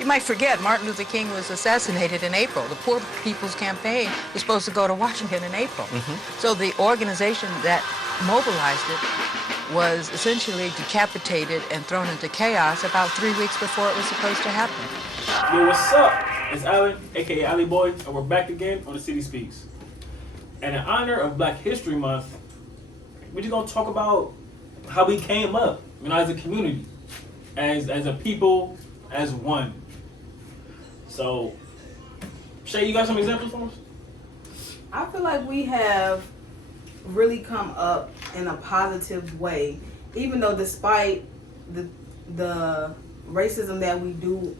You might forget Martin Luther King was assassinated in April. The Poor People's Campaign was supposed to go to Washington in April. So the organization that mobilized it was essentially decapitated and thrown into chaos about 3 weeks before it was supposed to happen. Yo, what's up? It's Alan, aka Ali Boy, and we're back again on the City Speaks. And in honor of Black History Month, we're just gonna talk about how we came up, as a community, as a people, as one. So, Shay, you got some examples for us? I feel like we have really come up in a positive way, even though despite the racism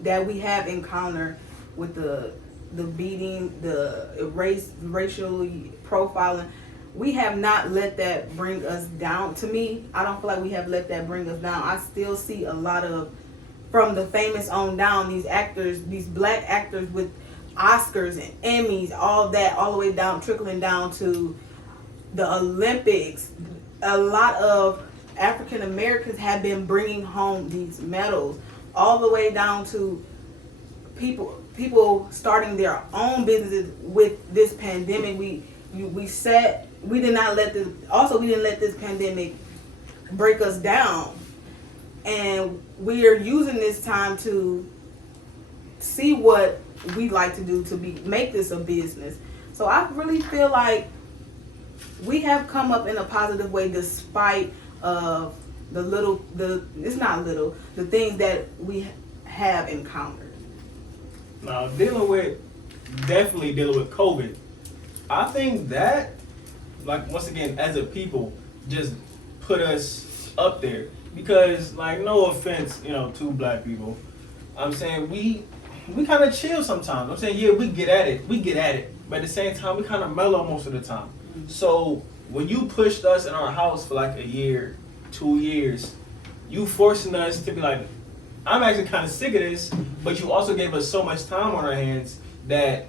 that we have encountered with the beating, the racial profiling, we have not let that bring us down. To me, I don't feel like we have let that bring us down. I still see a lot of, from the famous on down, these actors, these black actors with Oscars and Emmys, all that, all the way down, trickling down to the Olympics. A lot of African Americans have been bringing home these medals, all the way down to people starting their own businesses with this pandemic. We didn't let this pandemic break us down, and we are using this time to see what we'd like to do to make this a business. So I really feel like we have come up in a positive way despite of the things that we have encountered. Now, definitely dealing with COVID, I think that, once again, as a people, just put us up there. Because, no offense, to black people, I'm saying we kind of chill sometimes. I'm saying, yeah, we get at it. But at the same time, we kind of mellow most of the time. So, when you pushed us in our house for a year, 2 years, you forcing us to be like, I'm actually kind of sick of this, but you also gave us so much time on our hands that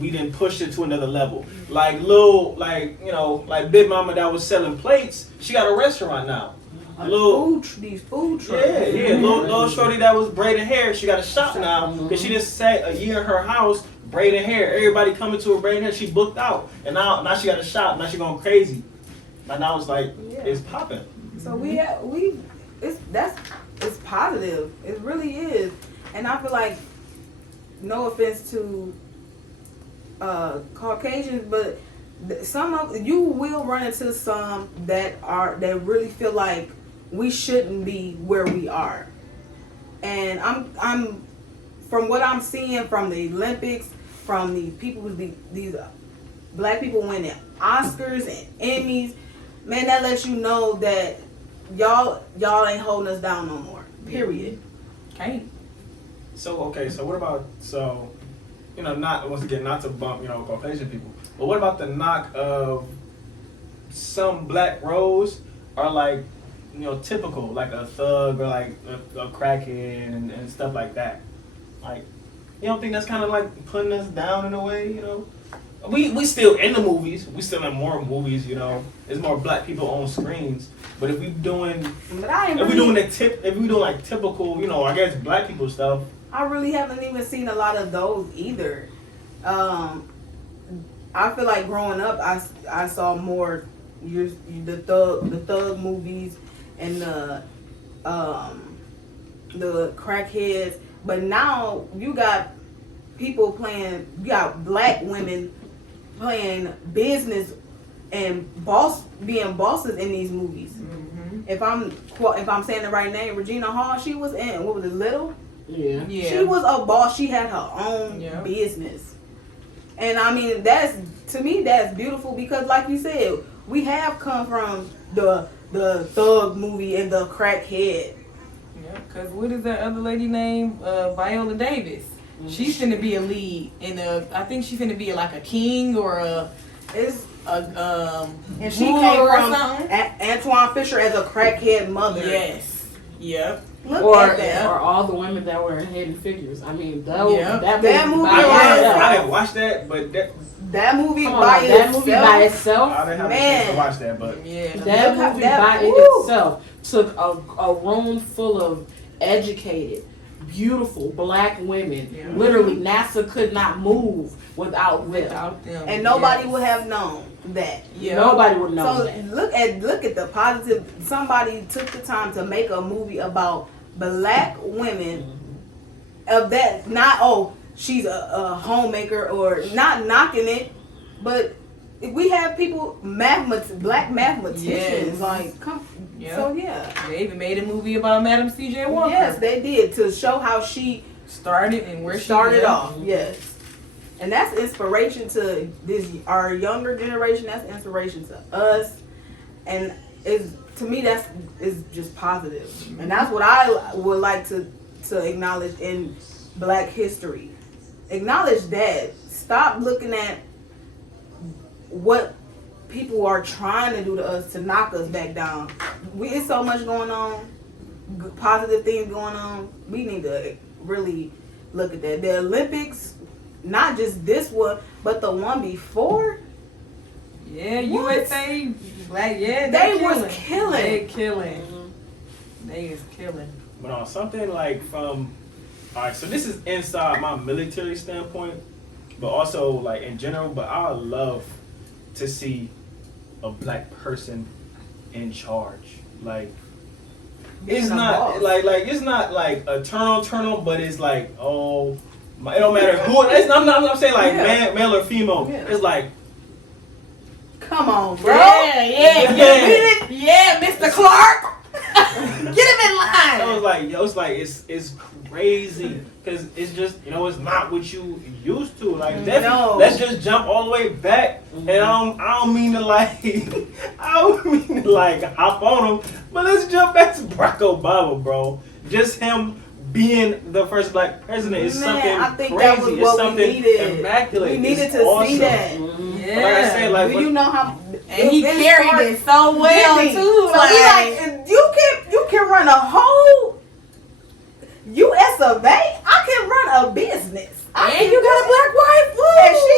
we didn't push it to another level. Big Mama that was selling plates, she got a restaurant now. These food trucks. Yeah. Little shorty that was braiding hair, she got a shop now because she just sat a year in her house braiding hair. Everybody coming to her braiding hair, she booked out, and now she got a shop. Now she going crazy. And now it's it's popping. So it's positive. It really is, and I feel like, no offense to Caucasians, but you will run into some that really feel like we shouldn't be where we are. And I'm from what I'm seeing from the Olympics, from the people these black people winning Oscars and Emmys, man, that lets you know that y'all ain't holding us down no more. Period. Okay. So what about not to bump Caucasian people, but what about the knock of some black roles are typical, like a thug or a crackhead and stuff like that? You don't think that's kind of putting us down in a way? We still in the movies. We still in more movies. There's more black people on screens. But if we doing typical, I guess black people stuff. I really haven't even seen a lot of those either. I feel like growing up, I saw more the thug movies and the crackheads. But now you got black women playing business and being bosses in these movies. Mm-hmm. If I'm saying the right name, Regina Hall, she was in, what was it, Little? Yeah. She was a boss. She had her own business. And I mean, to me that's beautiful, because like you said, we have come from the thug movie and the crackhead. Yeah, because what is that other lady named? Viola Davis. Mm-hmm. She's finna be a lead in I think she's finna be a king or and she came from Antoine Fisher as a crackhead mother. Yes. Yep. Look at that. Or all the women that were in Hidden Figures. I mean, that movie. I didn't watch that, but that movie by itself. I didn't have a chance to watch that, but that movie by itself took a room full of educated beautiful black women. Yeah. Literally, NASA could not move without them. Without them. And nobody yes. would have known that. Yeah. Nobody would know So that. look at the positive. Somebody took the time to make a movie about black women of that. Not she's a homemaker or not knocking it, but we have people black mathematicians Yes. like come. Yeah. So yeah, They even made a movie about Madam C.J. Walker. yes, they did to show how she Started and where she started yeah. off. Yes. And that's inspiration to our younger generation. That's inspiration to us, and to me that's is just positive. And that's what I would like to acknowledge in Black history. Acknowledge that. Stop looking at what people are trying to do to us to knock us back down. It's so much going on, positive things going on. We need to really look at that. The Olympics. Not just this one, but the one before. Yeah, What? USA Black. Yeah, They was killing. killing. They killing. They is killing. But on something like alright, so this is inside my military standpoint, but also like in general, but I would love to see a black person in charge. Like it's Being a not boss. like it's not like a turn on, but it's like it don't matter who it is. I'm saying like Yeah. male or female. Yeah. It's like Come on, bro. Yeah, Mr. Clark. Get him in line. I was like, it's like it's crazy because it's just it's not what you used to. Like, No. let's just jump all the way back. And I don't mean to like hop on him, but let's jump back to Barack Obama, bro. Just him being the first black president is something I think crazy. that was It's what something we needed. immaculate. We needed It's to awesome. see that. Yeah. Like I said, like Do you know how? And he it carried started- it so well Didn't he? too. So he like, you can run a whole U.S. of A. I can run a business. And you got a black wife. Woo. And she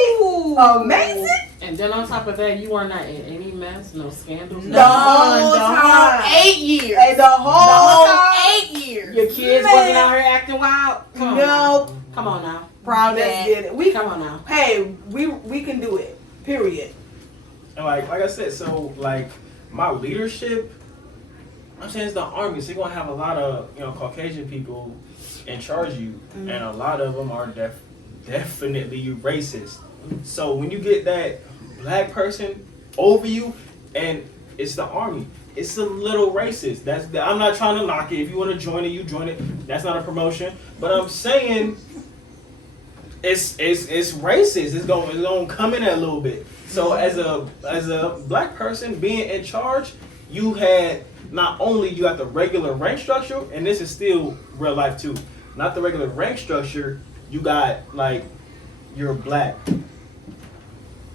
amazing. And then on top of that, you are not in any mess, no scandals. The nothing. whole The time. whole 8 years. And the whole time. 8 years. Your kids Man. wasn't out here acting wild. Come on. No. Come on now. Proud Let's dad. get it. We Come on now. hey, we can do it. Period. And like I said, so like my leadership, I'm saying it's the army, so you're gonna have a lot of Caucasian people in charge of you, and a lot of them are definitely racist. So when you get that black person over you, and it's the army, it's a little racist. I'm not trying to knock it. If you want to join it, you join it. That's not a promotion, but I'm saying it's racist. It's gonna come in there a little bit. So as a black person being in charge, you had not only you got the regular rank structure, and this is still real life too. Not the regular rank structure. You got like you're black.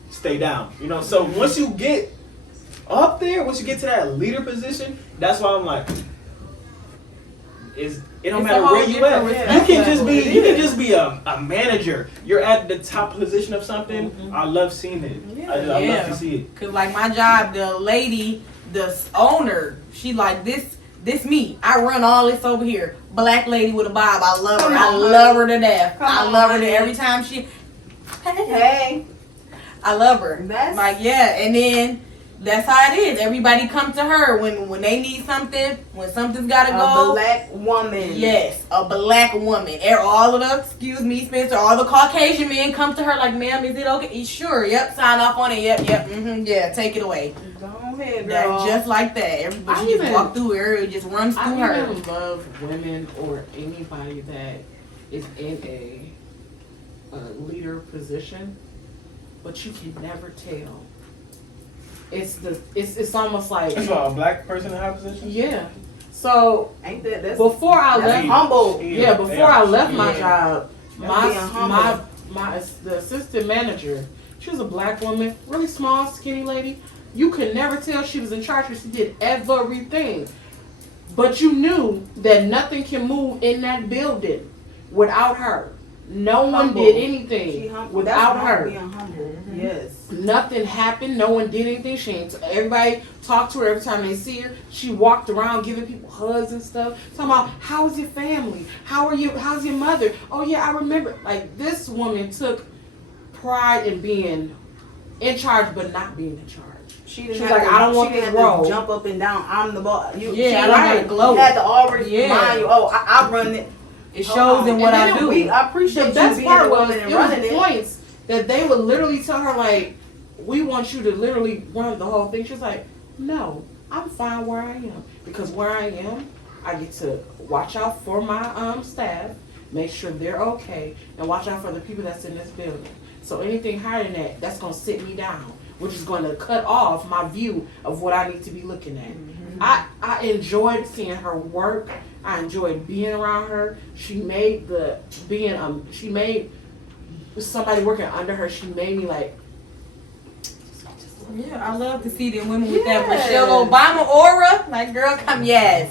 Stay down. So once you get up there, once you get to that leader position, that's why I'm like, it don't It's matter a whole where you at. different You can respect just be a manager. You're at the top position of something. I love seeing it. I love to see it. Cause like my job, the lady, the owner, she like this me. I run all this over here. Black lady with a bob. I love her. Come I on, love her to death. Come I on, love her honey. to every time she. Hey, I love her. That's- like and then that's how it is. Everybody come to her when they need something. When something's gotta a go. black woman. Yes, a black woman. All of the, excuse me, Spencer, all the Caucasian men come to her like, ma'am, is it okay? Sure, yep, sign off on it, yep, yeah, take it away. Go ahead, That, girl. just like that. Everybody I just even- walk through her, it just runs through I her. even love women or anybody that is in a leader position, but you can never tell. It's almost like That's why a black person in high position. yeah. So Ain't that's before I that's left, humble. yeah, before I left my job, That's being humble. the assistant manager, she was a black woman, really small, skinny lady. You could never tell she was in charge because she did everything. But you knew that nothing can move in that building without her. No one Humble. did She anything humble. without That's her. being humble. Yes. Nothing happened. No one did anything. She ain't. Everybody talked to her every time they see her. She walked around giving people hugs and stuff. Talking about, how's your family? How are you? How's your mother? Oh yeah, I remember. Like, this woman took pride in being in charge, but not being in charge. She didn't She was have like, to, I don't want she this didn't have role. to jump up and down. I'm the boss. You, Yeah, she I don't right. gotta glow. You had to always Yeah. remind you. Oh, I run it. It Hold shows on. in what And I then do. I appreciate The you best being part the was, woman and it was running it. points that they would literally tell her, like, we want you to literally run the whole thing. She was like, no, I'm fine where I am. Because where I am, I get to watch out for my staff, make sure they're okay, and watch out for the people that's in this building. So anything higher than that, that's going to sit me down, which is going to cut off my view of what I need to be looking at. Mm-hmm. I enjoyed seeing her work. I enjoyed being around her. She made she made somebody working under her. She made me like, Yeah, I love to see them women with that Yes. Michelle Obama aura. Like, girl, come, yes.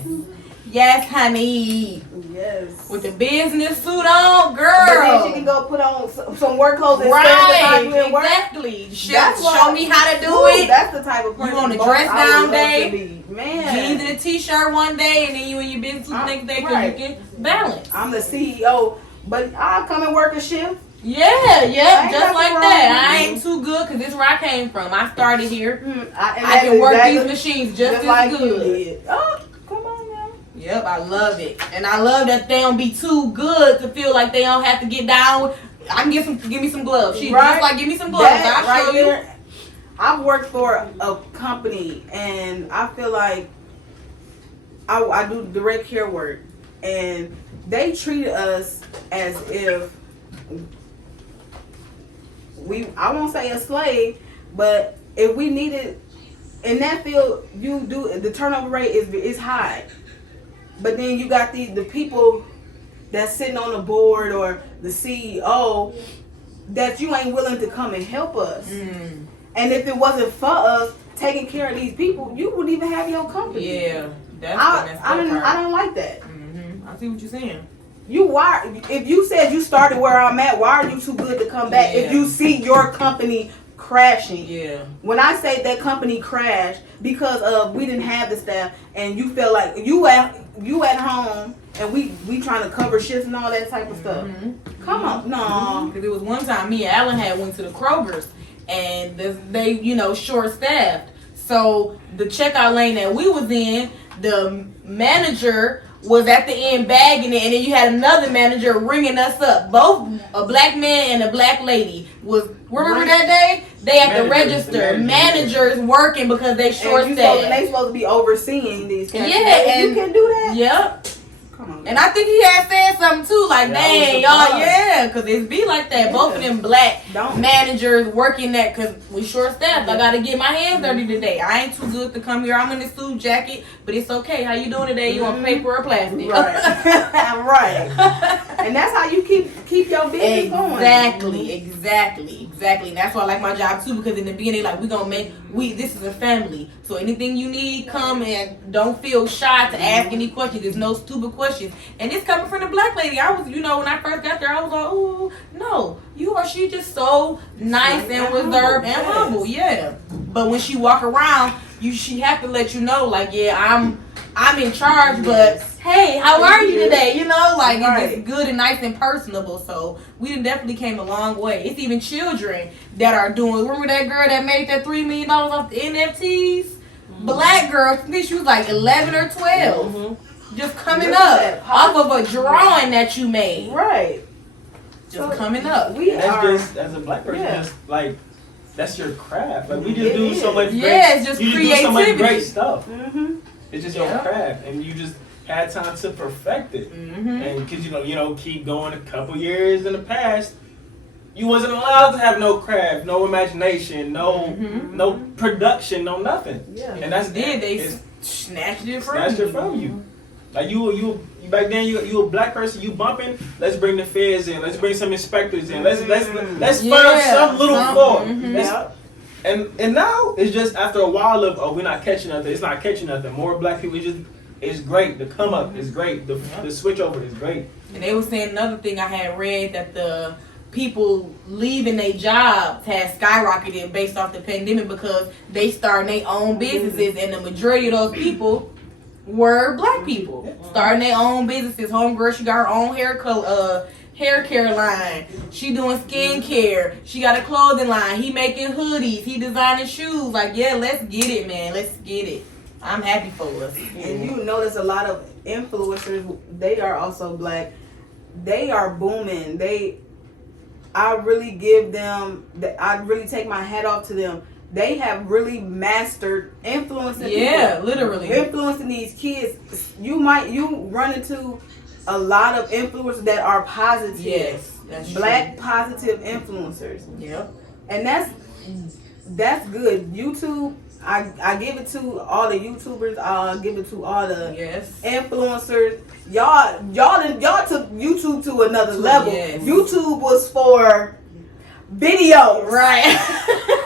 Yes, honey. Yes. With the business suit on, girl. But then she can go put on some work clothes and stand Right, beside you and work. exactly. That's why- Show me how to do Ooh, it. That's the type of person on a boss dress I would down love day, to be. Man. Jeans and a t-shirt one day, and then you and your business suit I'm- next day because right. you can balance. I'm the CEO, but I'll come and work a shift. Yeah, yeah, Ain't just nothing like wrong that. with I you. ain't too good because this is where I came from. I started here. And I that's can work exactly these machines just as like you good. did. Oh, come on now. Yep, I love it, and I love that they don't be too good to feel like they don't have to get down. I can give me some gloves. She Right. just like give me some gloves. That I'll show right you. there. I've worked for a company, and I feel like I do direct care work, and they treated us as if I won't say a slave, but if we needed in that field, the turnover rate is high. But then you got the people that's sitting on the board or the CEO that you ain't willing to come and help us. Mm, And if it wasn't for us taking care of these people, you wouldn't even have your company. yeah, that's I that part. don't like that. I see what you're saying. If you said you started where I'm at, why are you too good to come back? Yeah. If you see your company crashing. Yeah. When I say that company crashed because of we didn't have the staff and you felt like you at home and we trying to cover shifts and all that type of stuff. Mm-hmm. Come on, no. Because it was one time me and Alan had went to the Kroger's and they short staffed. So the checkout lane that we was in, the manager was at the end bagging it, and then you had another manager ringing us up. Both a black man and a black lady was. Remember that day? They at the register, managers working because they short And staffed. they supposed to be overseeing these cats. Yeah, you and- can do that. Yep. Come on. And I think he had said something too, like, Yeah, I was dang, y'all, surprised. yeah, because it's be like that. Both of them black Don't. managers working that, because we short staffed. I got to get my hands dirty today. I ain't too good to come here. I'm in a suit jacket, but it's okay. How you doing today? You want paper or plastic? Right. Right. And that's how you keep your business going. Exactly. And that's why I like my job too, because in the beginning, like, this is a family. So anything you need, come and don't feel shy to ask any questions. There's no stupid questions. And it's coming from the black lady. I was, when I first got there, I was like, ooh, no, she just so nice and reserved and humble, yeah. But when she walk around, she have to let you know, like, yeah, I'm in charge, but hey, how are you today? It's just good and nice and personable. So we definitely came a long way. It's even children that are doing. Remember that girl that made that $3 million off the NFTs? Black girl, I think she was like 11 or 12, just coming Look at up that. off of a drawing that you made, Right. just coming up. We That's are. just, as a black person, Yeah. just like, that's your craft. Like, we just It do so is. much great, Yeah, it's just you just do so much creativity. great stuff. Mm-hmm. It's just Yeah. your craft, and you just had time to perfect it. Mm-hmm. And because keep going a couple years in the past, you wasn't allowed to have no craft, no imagination, no production, no nothing. Yeah. And that's They it's snatched it from snatched you. it from you. Like you back then, you a black person, you bumping. Let's bring the feds in. Let's bring some inspectors in. Let's find some little fault. Yeah. And now it's just after a while of we're not catching nothing. It's not catching nothing. More black people just is great. The come up is great. The switch over is great. And they were saying another thing I had read, that the people leaving their jobs has skyrocketed based off the pandemic because they starting their own businesses, and the majority of those people were black people starting their own businesses. Homegirl, she got her own hair care line. She doing skincare. She got a clothing line. He making hoodies. He designing shoes. Like, yeah, let's get it, man. Let's get it. I'm happy for us. And you notice a lot of influencers, they are also black. They are booming. I really give them, I really take my hat off to them. They have really mastered influencing people. Literally. Influencing these kids. You run into a lot of influencers that are positive. Yes, that's black true. Positive influencers. Yep. And that's good. YouTube, I give it to all the YouTubers. I'll give it to all the influencers. Y'all took YouTube to another level. Yes. YouTube was for videos, right?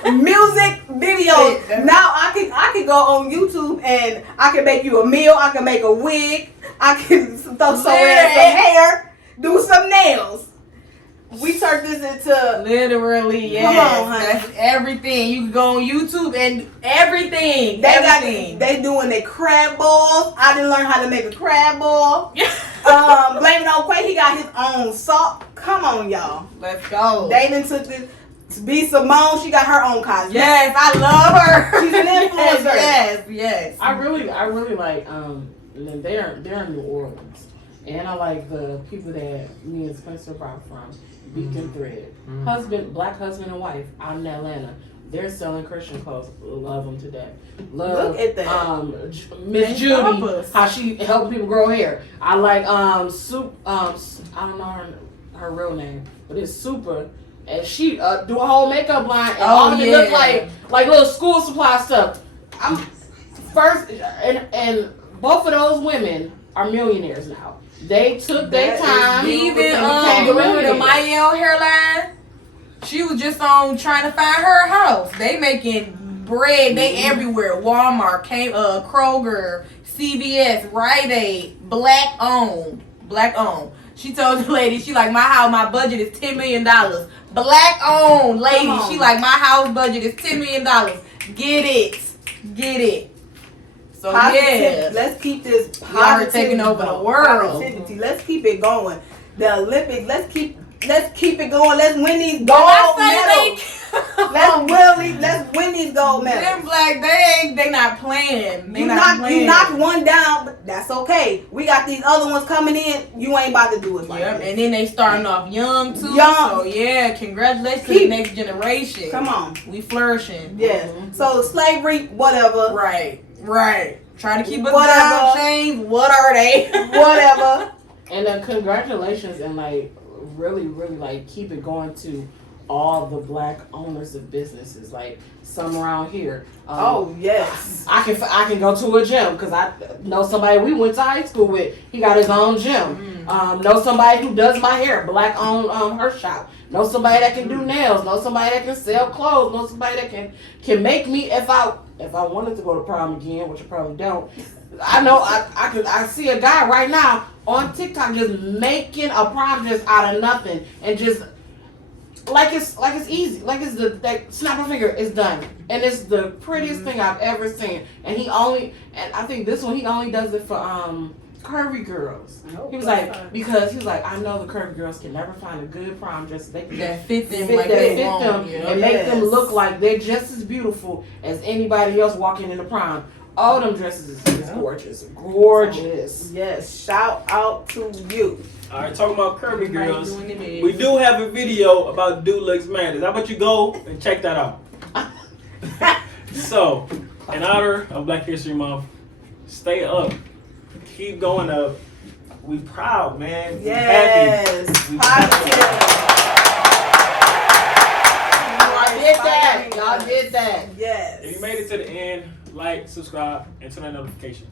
Music videos. Now I can go on YouTube and I can make you a meal. I can make a wig. I can throw some hair, do some nails. We turned this into literally, yes. Come on, honey. That's everything. You can go on YouTube and everything. They doing their crab balls. I didn't learn how to make a crab ball. Blame it on Quay. He got his own salt. Come on, y'all. Let's go. They done took this. B. Simone, she got her own cosmetics. Yes, I love her. She's an influencer. Yes. I really like they're in New Orleans, and I like the people that me and Spencer brought from Beacon Thread. Black husband and wife out in Atlanta. They're selling Christian clothes. Love them to death. Look at that. Miss Judy, how she helped people grow hair. I like I don't know her real name, but it's Super. And she do a whole makeup line, and all of it look like little school supply stuff. And both of those women are millionaires now. They took their time. Even remember the Mayel hairline? She was just on trying to find her house. They making bread. They everywhere. Walmart, Kroger, CVS, Rite Aid, black owned. She told the lady, she like, my budget is $10 million. Black owned lady. She like, my house budget is $10 million. Get it. So let's keep this positive. Y'all are taking over the world. Positivity. Let's keep it going. The Olympics. Let's keep it going. Let's win these gold medals. Let's win these gold medals. Them black, they not playing. You knocked one down, but that's okay. We got these other ones coming in. You ain't about to do it like that. And then they starting off young too. So congratulations to the next generation. Come on, we flourishing. Yes. So slavery, whatever. Right. Try to keep us down, chains. What are they? Whatever. And congratulations, and really keep it going to all the black owners of businesses, like some around here. Yes. I can go to a gym because I know somebody we went to high school with. He got his own gym. Know somebody who does my hair, black owned her shop. Know somebody that can do nails. Know somebody that can sell clothes. Know somebody that can make me if I wanted to go to prom again, which I probably don't. I know I see a guy right now on TikTok just making a prom just out of nothing and just like it's easy, like it's snap a finger, it's done, and it's the prettiest thing I've ever seen. And I think this one he only does it for curvy girls. He was like, I know the curvy girls can never find a good prom dress that fit them and make them look like they're just as beautiful as anybody else walking in the prom. All them dresses is gorgeous. Yes, shout out to you. All right, talking about curvy girls, we do have a video about Dude Looks Madness. How about you go and check that out? So, in honor of Black History Month, stay up, keep going up. We proud, man. Yes, we happy. Y'all did that. Yes. If you made it to the end, like, subscribe, and turn on notification.